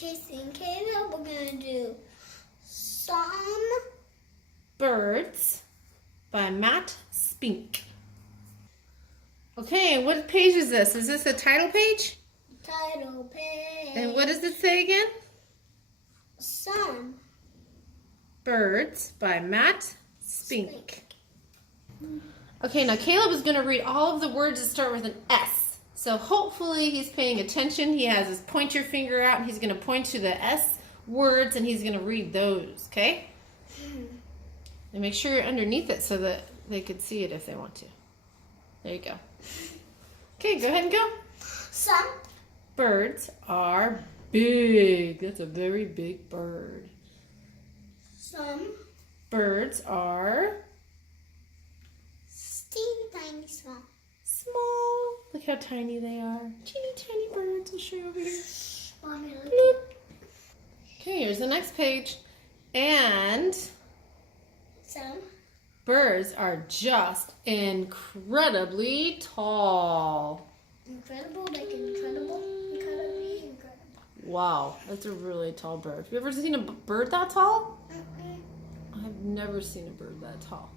Casey and Caleb, we're going to do Some Birds by Matt Spink. Okay, what page is this? Is this a title page? Title page. And what does it say again? Some Birds by Matt Spink. Okay, now Caleb is going to read all of the words that start with an S. So hopefully he's paying attention. He has his pointer finger out and he's going to point to the S words and he's going to read those, okay? And make sure you're underneath it so that they could see it if they want to. There you go. Okay, go ahead and go. Some Birds are big. That's a very big bird. Some Birds are tiny small. small. Look how tiny they are. Teeny tiny birds. I'll show you over here. Mommy, look. Bloop. Okay, here's the next page. And Some birds are just incredibly tall. incredible, like incredibly incredible. Wow, that's a really tall bird. Have you ever seen a bird that tall? Mm-mm. I've never seen a bird that tall.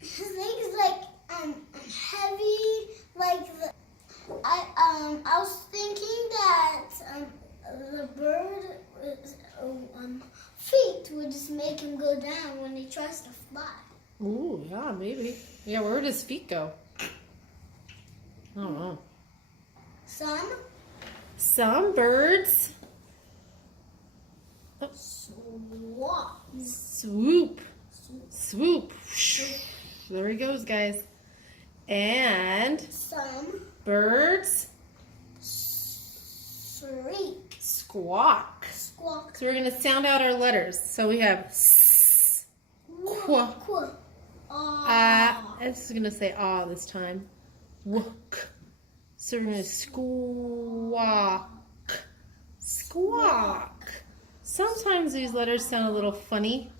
His leg is like heavy, like I was thinking that the bird feet would just make him go down when he tries to fly. Ooh, yeah, maybe. Yeah, where would his feet go? I don't know. Some birds swoop. Swoop. There he goes, guys. And Some birds shriek. squawk. Squawk. So we're going to sound out our letters. So we have S, Qu, Ah. This is going to say ah this time. Wook. So we're going to squawk. Squawk. Sometimes these letters sound a little funny.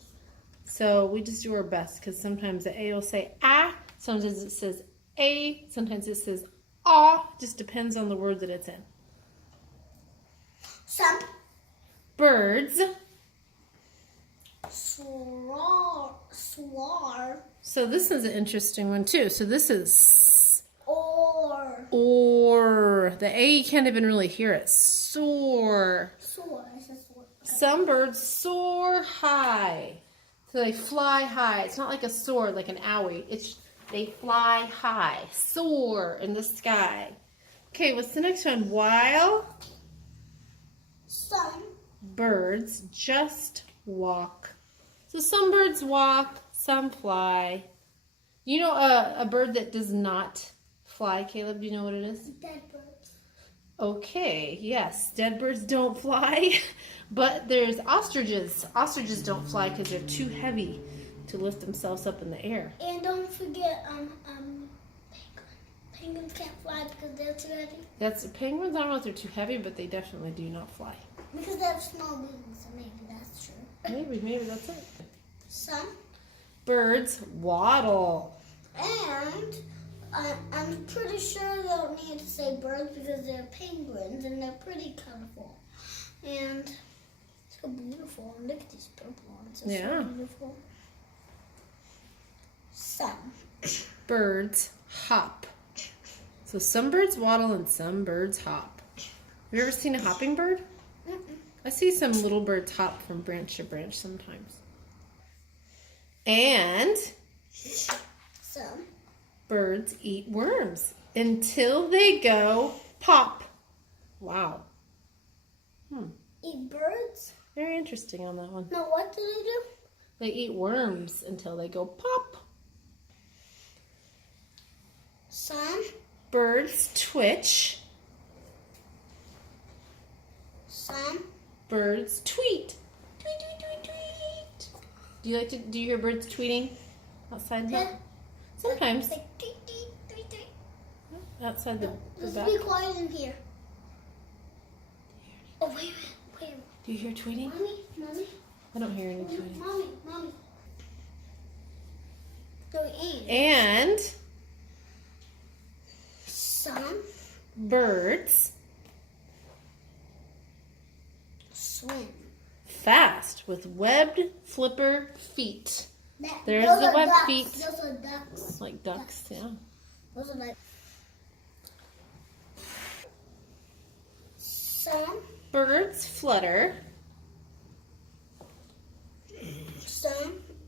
So we just do our best because sometimes the A will say ah. Sometimes it says A. Sometimes it says ah. Just depends on the word that it's in. Some Birds. swar. So this is an interesting one too. So this is or. The A, you can't even really hear it. Soar. Soar. Some birds soar high. So they fly high. It's not like a sword, like an owie. They fly high. Soar in the sky. Okay, what's the next one? While Some birds just walk. So some birds walk, some fly. You know a bird that does not fly, Caleb? Do you know what it is? dead birds. Okay, yes, dead birds don't fly, but there's ostriches. Ostriches don't fly because they're too heavy to lift themselves up in the air. And don't forget penguins can't fly because they're too heavy. That's penguins. I don't know if they're too heavy, but they definitely do not fly. Because they have small wings, so maybe that's true. Maybe that's it. Some Birds waddle. and I'm pretty sure they don't need to say birds because they're penguins and they're pretty colorful and so beautiful. And look at these purple ones. They're so beautiful. Some Birds hop. So some birds waddle and some birds hop. Have you ever seen a hopping bird? Mm-mm. I see some little birds hop from branch to branch sometimes. And Some birds eat worms until they go pop. Wow. eat birds? Very interesting on that one. No, what do they do? They eat worms until they go pop. Some Birds twitch. Some Birds tweet. Tweet, tweet, tweet, tweet. Do you hear birds tweeting outside? Yeah. Sometimes. Like, tweet, tweet, tweet, tweet. Outside the Let's back. be quiet in here. Oh, wait a minute. Wait a minute. Do you hear tweeting? Mommy. I don't hear any tweeting. Mommy. Go in. And Some birds swim. Fast with webbed flipper feet. There's Those the are webbed ducks. feet. Those are ducks. Like ducks, yeah. Those are like some Birds flutter.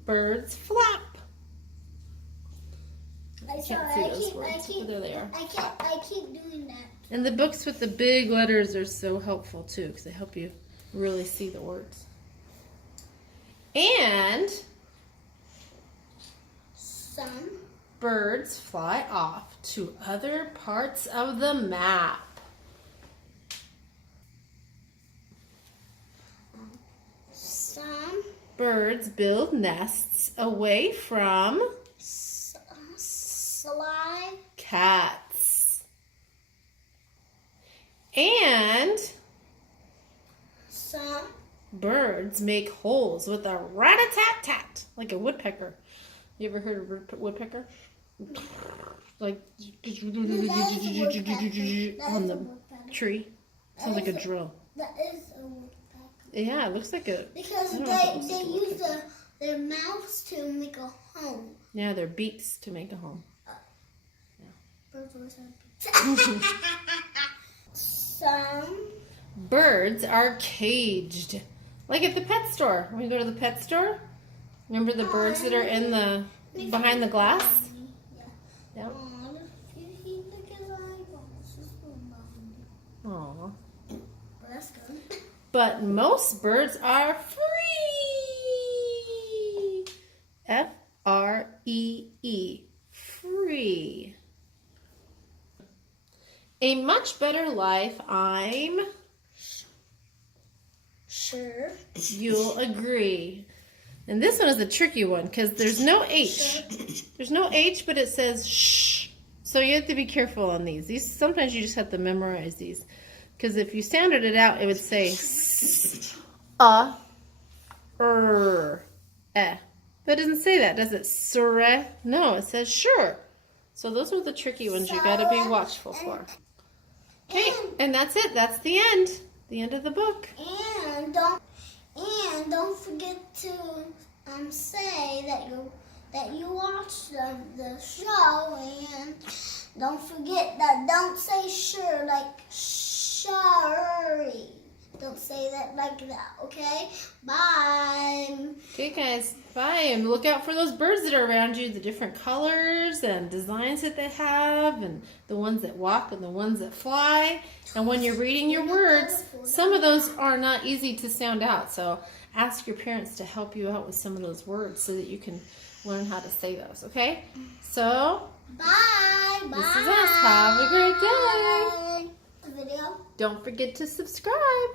Birds flap. I Can't see those words, but there they are. I keep doing that. And the books with the big letters are so helpful too, because they help you really see the words. And Some birds fly off to other parts of the map. Some Birds build nests away from slide. cats. And Some birds make holes with a rat-a-tat-tat, like a woodpecker. You ever heard of a woodpecker? Like on the tree. Sounds like a drill. That is a woodpecker. Yeah, it looks like a... Because I don't know if it looks they like a use woodpecker. their mouths to make a home. Yeah, their beaks to make a home. Birds always have beaks. Some Birds are caged. Like at the pet store. When you go to the pet store, remember the birds that are in the behind the glass? Yeah. Yep. Aww. That's good. But most birds are free. F-R-E-E. Free. A much better life, I'm Sure. You'll agree. And this one is a tricky one because there's no H. There's no H, but it says shh. So you have to be careful on these. These sometimes you just have to memorize these. Because if you sounded it out, it would say s, eh. But it doesn't say that, does it? Sure. No, it says sure. So those are the tricky ones you got to be watchful for. Okay, and that's it. That's the end. The end of the book. And don't forget to say that you watched the show, and don't forget that don't say sure like sorry. Don't say that like that, okay? Bye. Okay, guys. Bye. And look out for those birds that are around you, the different colors and designs that they have, and the ones that walk and the ones that fly. And when you're reading your words, some of those are not easy to sound out. So ask your parents to help you out with some of those words so that you can learn how to say those, okay? So, Bye. this is us. Have a great day. The video. Don't forget to subscribe.